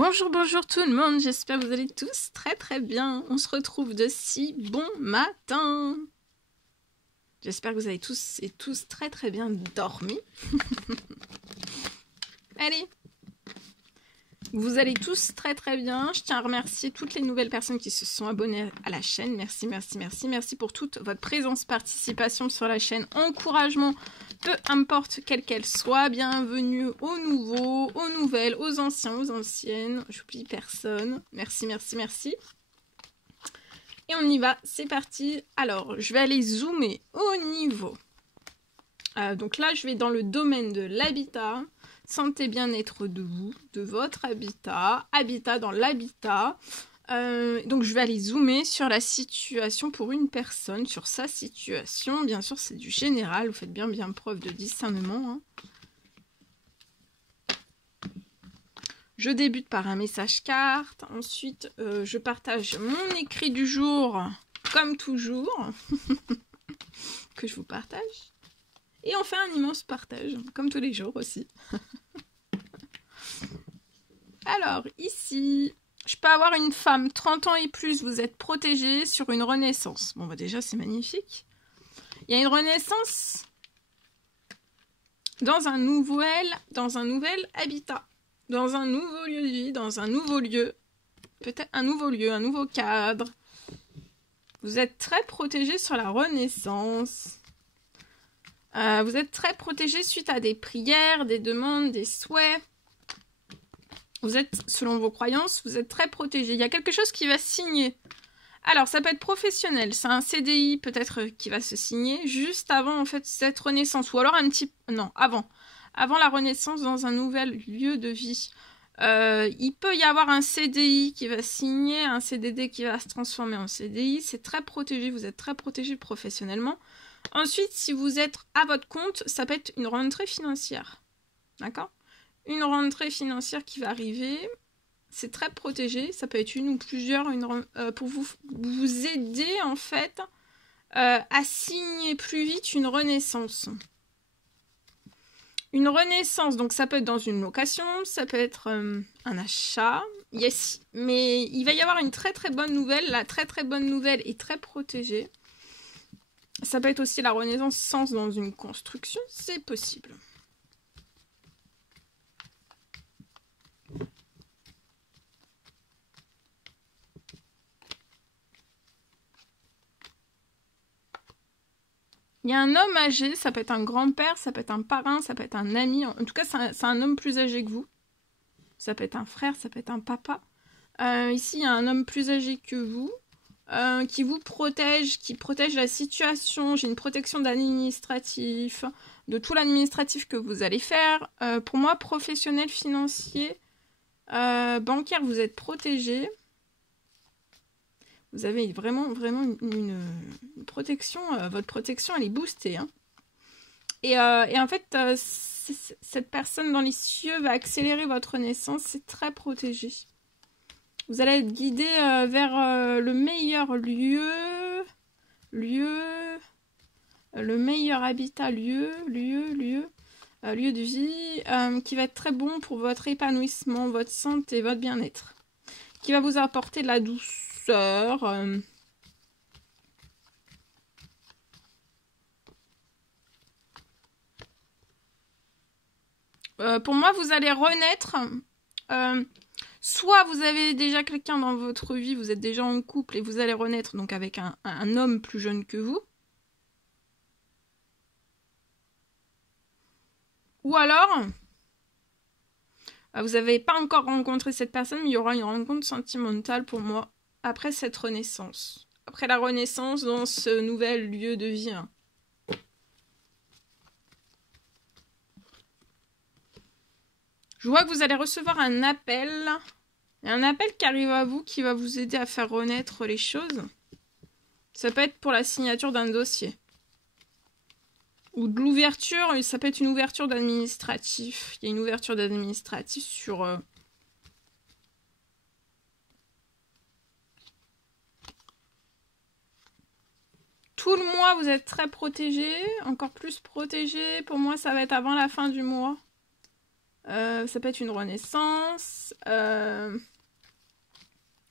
Bonjour, bonjour tout le monde, j'espère que vous allez tous très très bien. On se retrouve de si bon matin. J'espère que vous avez tous et tous très très bien dormi. Allez, vous allez tous très très bien. Je tiens à remercier toutes les nouvelles personnes qui se sont abonnées à la chaîne. Merci, merci, merci. Merci pour toute votre présence, participation sur la chaîne, encouragement, peu importe quelle qu'elle soit. Bienvenue aux nouveaux, aux nouvelles, aux anciens, aux anciennes. J'oublie personne. Merci, merci, merci. Et on y va, c'est parti. Alors, je vais aller zoomer au niveau. Donc là, je vais dans le domaine de l'habitat. Santé, bien-être de vous, de votre habitat. Habitat dans l'habitat. Donc je vais aller zoomer sur la situation pour une personne, sur sa situation. Bien sûr, c'est du général. Vous faites bien preuve de discernement. Hein. Je débute par un message carte. Ensuite, je partage mon écrit du jour, comme toujours, que je vous partage. Et on fait un immense partage, comme tous les jours aussi. Alors, ici, je peux avoir une femme, 30 ans et plus, vous êtes protégée sur une renaissance. Bon, bah déjà, c'est magnifique. Il y a une renaissance dans un nouvel habitat, dans un nouveau lieu de vie, dans un nouveau lieu, peut-être un nouveau lieu, un nouveau cadre. Vous êtes très protégée sur la renaissance. Vous êtes très protégé suite à des prières, des demandes, des souhaits. Vous êtes, selon vos croyances, vous êtes très protégé. Il y a quelque chose qui va signer. Alors, ça peut être professionnel. C'est un CDI peut-être qui va se signer juste avant en fait cette renaissance. Ou alors un petit... Non, avant. Avant la renaissance dans un nouvel lieu de vie. Il peut y avoir un CDI qui va signer, un CDD qui va se transformer en CDI. C'est très protégé. Vous êtes très protégé professionnellement. Ensuite, si vous êtes à votre compte, ça peut être une rentrée financière. D'accord ? Une rentrée financière qui va arriver. C'est très protégé. Ça peut être une ou plusieurs pour vous aider, en fait, à signer plus vite une renaissance. Une renaissance, donc ça peut être dans une location, ça peut être un achat. Yes. Mais il va y avoir une très très bonne nouvelle. La très très bonne nouvelle est très protégée. Ça peut être aussi la renaissance dans une construction, c'est possible. Il y a un homme âgé, ça peut être un grand-père, ça peut être un parrain, ça peut être un ami. En tout cas, c'est un homme plus âgé que vous. Ça peut être un frère, ça peut être un papa. Ici, il y a un homme plus âgé que vous. Qui vous protège, qui protège la situation. J'ai une protection d'administratif, de tout l'administratif que vous allez faire. Pour moi, professionnel, financier, bancaire, vous êtes protégé. Vous avez vraiment une protection. Votre protection, elle est boostée. Hein. Et en fait, cette personne dans les cieux va accélérer votre naissance. C'est très protégé. Vous allez être guidé vers le meilleur lieu, le meilleur habitat, lieu de vie, qui va être très bon pour votre épanouissement, votre santé, votre bien-être, qui va vous apporter de la douceur. Pour moi, vous allez renaître. Soit vous avez déjà quelqu'un dans votre vie, vous êtes déjà en couple et vous allez renaître donc avec un homme plus jeune que vous. Ou alors, vous n'avez pas encore rencontré cette personne, mais il y aura une rencontre sentimentale pour moi après cette renaissance. Après la renaissance dans ce nouvel lieu de vie. Hein. Je vois que vous allez recevoir un appel. Il y a un appel qui arrive à vous qui va vous aider à faire renaître les choses. Ça peut être pour la signature d'un dossier. Ou de l'ouverture, ça peut être une ouverture d'administratif. Il y a une ouverture d'administratif sur... Tout le mois, vous êtes très protégé. Encore plus protégé. Pour moi, ça va être avant la fin du mois. Ça peut être une renaissance.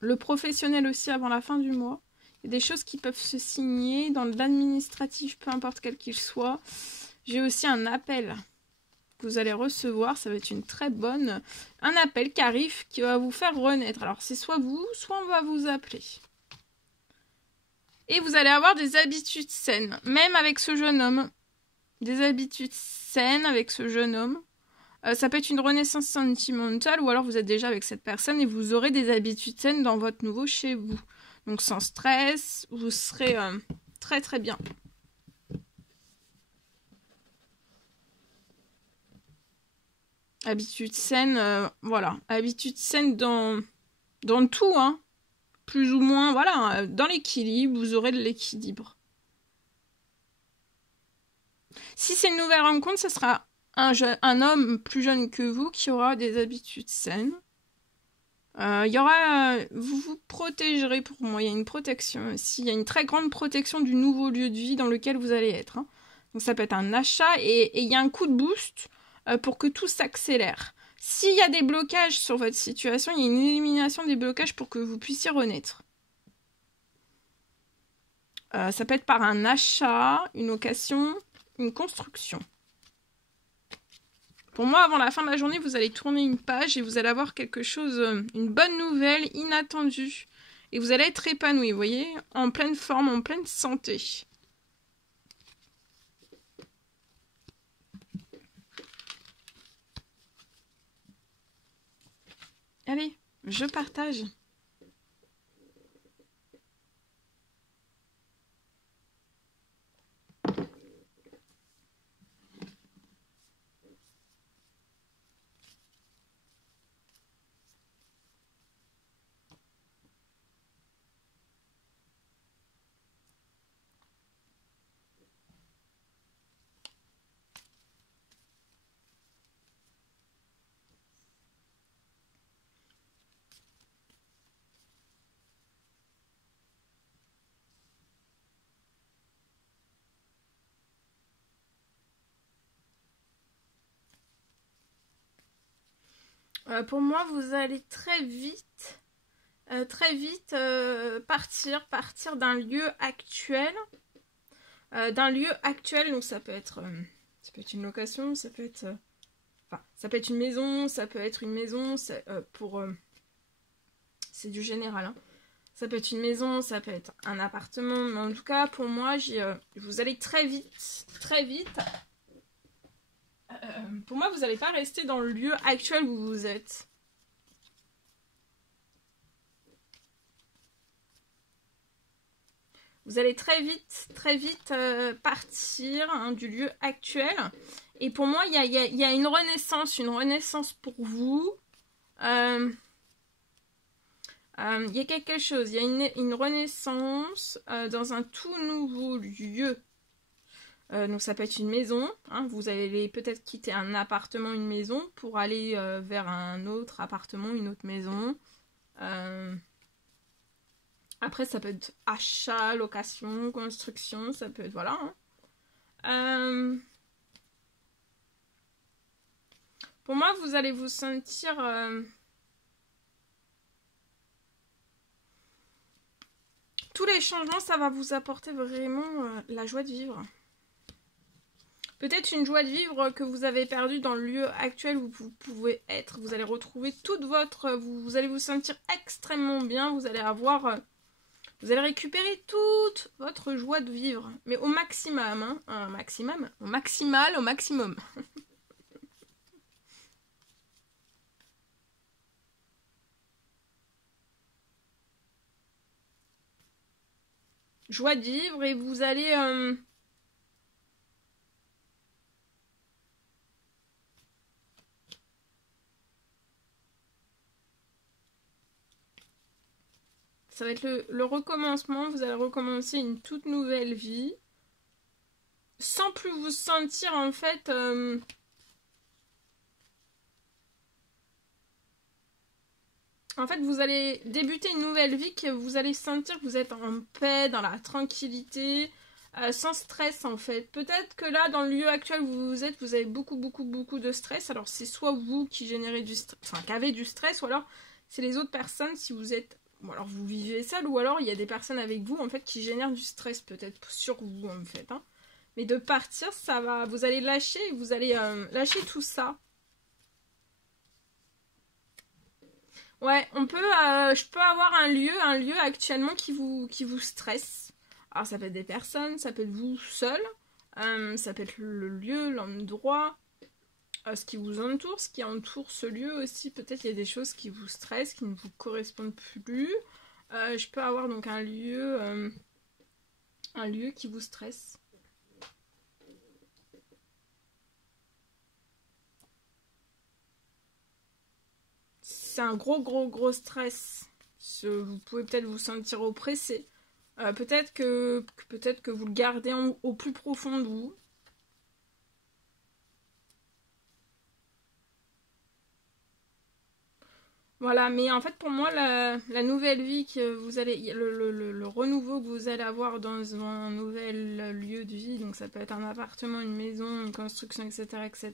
Le professionnel aussi avant la fin du mois. Il y a des choses qui peuvent se signer dans l'administratif, peu importe quel qu'il soit. J'ai aussi un appel que vous allez recevoir. Ça va être une très bonne... Un appel qui arrive, qui va vous faire renaître. Alors, c'est soit vous, soit on va vous appeler. Et vous allez avoir des habitudes saines. Même avec ce jeune homme. Des habitudes saines avec ce jeune homme. Ça peut être une renaissance sentimentale ou alors vous êtes déjà avec cette personne et vous aurez des habitudes saines dans votre nouveau chez vous. Donc sans stress, vous serez très très bien. Habitudes saines, voilà. Habitudes saines dans tout, hein. Plus ou moins, voilà. Dans l'équilibre, vous aurez de l'équilibre. Si c'est une nouvelle rencontre, ce sera un homme plus jeune que vous qui aura des habitudes saines. Il y aura, vous vous protégerez pour moi, il y a une protection aussi, il y a une très grande protection du nouveau lieu de vie dans lequel vous allez être. Hein. Donc ça peut être un achat et il y a un coup de boost pour que tout s'accélère. S'il y a des blocages sur votre situation, il y a une élimination des blocages pour que vous puissiez renaître. Ça peut être par un achat, une location, une construction. Pour moi, avant la fin de la journée, vous allez tourner une page et vous allez avoir quelque chose, une bonne nouvelle, inattendue. Et vous allez être épanoui, vous voyez, en pleine forme, en pleine santé. Allez, je partage. Pour moi, vous allez très vite partir d'un lieu actuel. Donc ça peut être une location, ça peut être une maison, ça peut être une maison, c'est du général. Hein. Ça peut être une maison, ça peut être un appartement, mais en tout cas, pour moi, vous allez très vite. Pour moi, vous n'allez pas rester dans le lieu actuel où vous êtes. Vous allez très vite partir du lieu actuel. Et pour moi, il y a une renaissance pour vous. Il y a quelque chose, il y a une renaissance dans un tout nouveau lieu. Donc ça peut être une maison, hein, vous allez peut-être quitter un appartement, une maison, pour aller vers un autre appartement, une autre maison. Après ça peut être achat, location, construction, ça peut être, voilà. Hein. Pour moi, vous allez vous sentir... tous les changements, ça va vous apporter vraiment la joie de vivre. Peut-être une joie de vivre que vous avez perdue dans le lieu actuel où vous pouvez être. Vous allez retrouver toute votre... Vous allez vous sentir extrêmement bien. Vous allez avoir... vous allez récupérer toute votre joie de vivre. Mais au maximum. Hein, au maximum. Au maximal, au maximum. Joie de vivre et vous allez... ça va être le recommencement. Vous allez recommencer une toute nouvelle vie. Sans plus vous sentir en fait... En fait, vous allez débuter une nouvelle vie que vous allez sentir que vous êtes en paix, dans la tranquillité. sans stress en fait. Peut-être que là, dans le lieu actuel où vous êtes, vous avez beaucoup de stress. Alors c'est soit vous qui générez du stress, enfin qui avez du stress, ou alors c'est les autres personnes si vous êtes... Bon, alors vous vivez seul, ou alors il y a des personnes avec vous en fait qui génèrent du stress peut-être sur vous en fait. Hein. Mais de partir, ça va, vous allez lâcher, vous allez lâcher tout ça. Ouais, on peut, je peux avoir un lieu actuellement qui vous stresse. Alors ça peut être des personnes, ça peut être vous seul, ça peut être le lieu, l'endroit, ce qui vous entoure, ce qui entoure ce lieu aussi. Peut-être il y a des choses qui vous stressent, qui ne vous correspondent plus. Je peux avoir donc un lieu qui vous stresse. C'est un gros stress. Vous pouvez peut-être vous sentir oppressé. Peut-être que vous le gardez au plus profond de vous. Voilà, mais en fait pour moi la nouvelle vie que vous allez, le renouveau que vous allez avoir dans un nouvel lieu de vie, donc ça peut être un appartement, une maison, une construction, etc.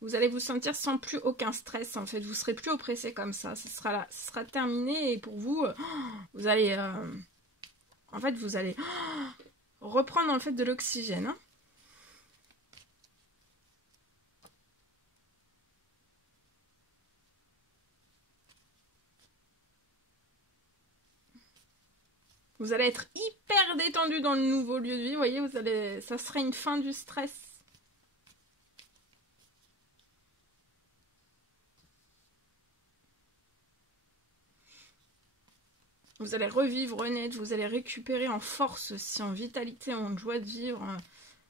Vous allez vous sentir sans plus aucun stress en fait, vous serez plus oppressé comme ça, ce sera terminé et pour vous, vous allez, en fait vous allez reprendre en fait de l'oxygène. Hein. Vous allez être hyper détendu dans le nouveau lieu de vie, vous voyez, ça serait une fin du stress. Vous allez revivre, renaître, vous allez récupérer en force aussi, en vitalité, en joie de vivre.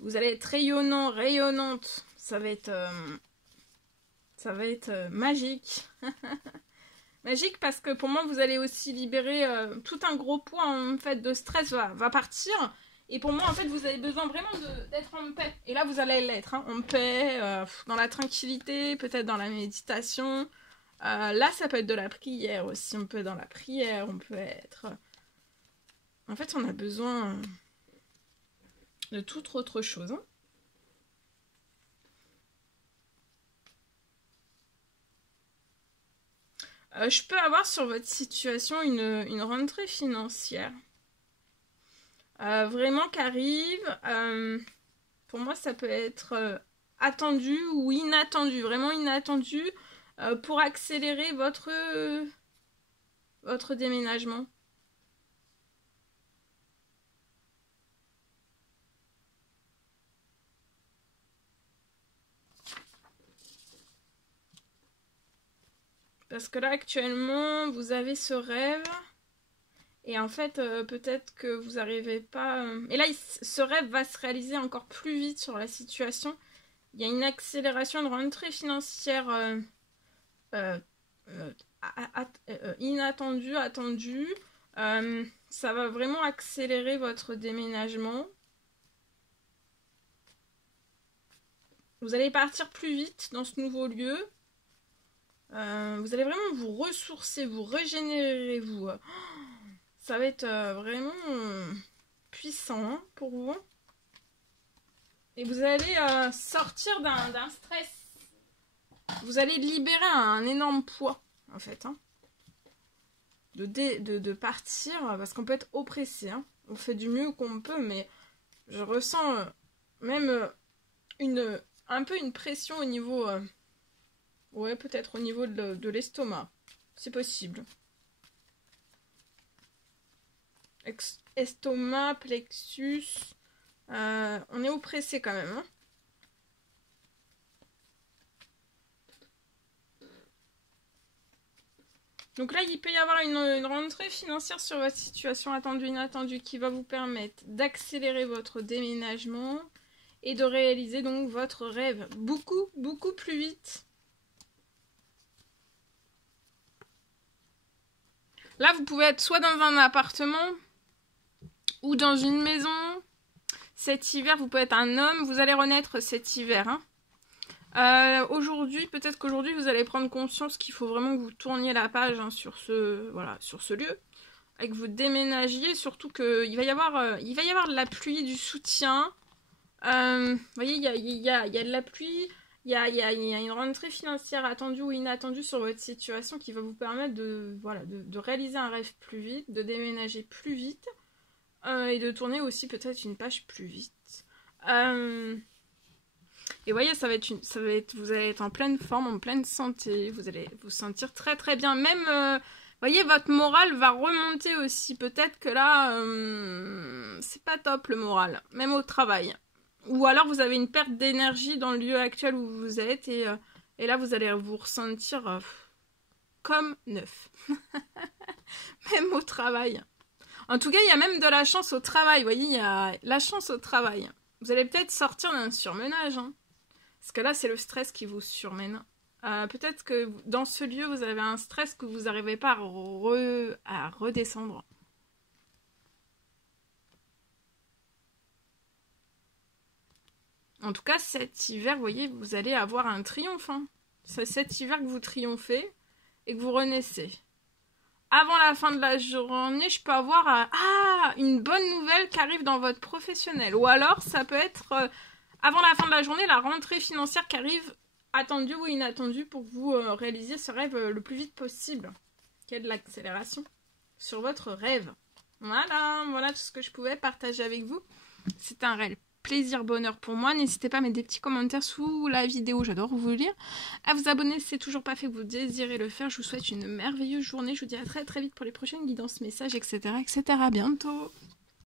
Vous allez être rayonnant, rayonnante. Ça va être magique. Magique parce que pour moi, vous allez aussi libérer tout un gros poids en fait de stress va partir. Et pour moi, en fait, vous avez besoin vraiment d'être en paix. Et là, vous allez l'être, hein, en paix, dans la tranquillité, peut-être dans la méditation. Là, ça peut être de la prière aussi. On peut être dans la prière, on peut être... En fait, on a besoin de toute autre chose. Hein. Je peux avoir sur votre situation une rentrée financière. Vraiment qui arrive. Pour moi, ça peut être attendu ou inattendu. Vraiment inattendu pour accélérer votre déménagement. Parce que là, actuellement, vous avez ce rêve. Et en fait, peut-être que vous n'arrivez pas... Et là, ce rêve va se réaliser encore plus vite sur la situation. Il y a une accélération de rentrée financière inattendue, attendue. Ça va vraiment accélérer votre déménagement. Vous allez partir plus vite dans ce nouveau lieu. Vous allez vraiment vous ressourcer, vous régénérer, vous. Ça va être vraiment puissant hein, pour vous. Et vous allez sortir d'un stress. Vous allez libérer un énorme poids, en fait. Hein. De partir, parce qu'on peut être oppressé. Hein. On fait du mieux qu'on peut, mais je ressens même un peu une pression au niveau... ouais, peut-être au niveau de l'estomac. C'est possible. Estomac, plexus. On est oppressé quand même. Hein. Donc là, il peut y avoir une rentrée financière sur votre situation attendue, inattendue, qui va vous permettre d'accélérer votre déménagement et de réaliser donc votre rêve beaucoup plus vite. Là, vous pouvez être soit dans un appartement ou dans une maison. Cet hiver, vous pouvez être un homme. Vous allez renaître cet hiver. Hein. Aujourd'hui, peut-être qu'aujourd'hui, vous allez prendre conscience qu'il faut vraiment que vous tourniez la page hein, sur ce lieu. que vous déménagiez, surtout qu'il va y avoir de la pluie, du soutien. Vous voyez, il y a de la pluie, il y a une rentrée financière attendue ou inattendue sur votre situation qui va vous permettre de réaliser un rêve plus vite, de déménager plus vite et de tourner aussi peut-être une page plus vite. Et voyez, vous allez être en pleine forme, en pleine santé, vous allez vous sentir très très bien. Même, voyez, votre morale va remonter aussi. Peut-être que là, c'est pas top le moral, même au travail. Ou alors vous avez une perte d'énergie dans le lieu actuel où vous êtes et là vous allez vous ressentir comme neuf. Même au travail. En tout cas, il y a même de la chance au travail. Vous voyez, il y a la chance au travail. Vous allez peut-être sortir d'un surmenage. Hein. Parce que là, c'est le stress qui vous surmène. Peut-être que dans ce lieu, vous avez un stress que vous n'arrivez pas à redescendre. En tout cas, cet hiver, vous voyez, vous allez avoir un triomphe. Hein. C'est cet hiver que vous triomphez et que vous renaissez. Avant la fin de la journée, je peux avoir une bonne nouvelle qui arrive dans votre professionnel. Ou alors, ça peut être avant la fin de la journée, la rentrée financière qui arrive, attendue ou inattendue, pour que vous réalisiez ce rêve le plus vite possible. Qu'il y ait de l'accélération sur votre rêve. Voilà tout ce que je pouvais partager avec vous. C'est un réel plaisir, bonheur pour moi. N'hésitez pas à mettre des petits commentaires sous la vidéo, j'adore vous lire. À vous abonner si c'est toujours pas fait, que vous désirez le faire. Je vous souhaite une merveilleuse journée. Je vous dis à très très vite pour les prochaines guidances, messages, etc. etc. À bientôt.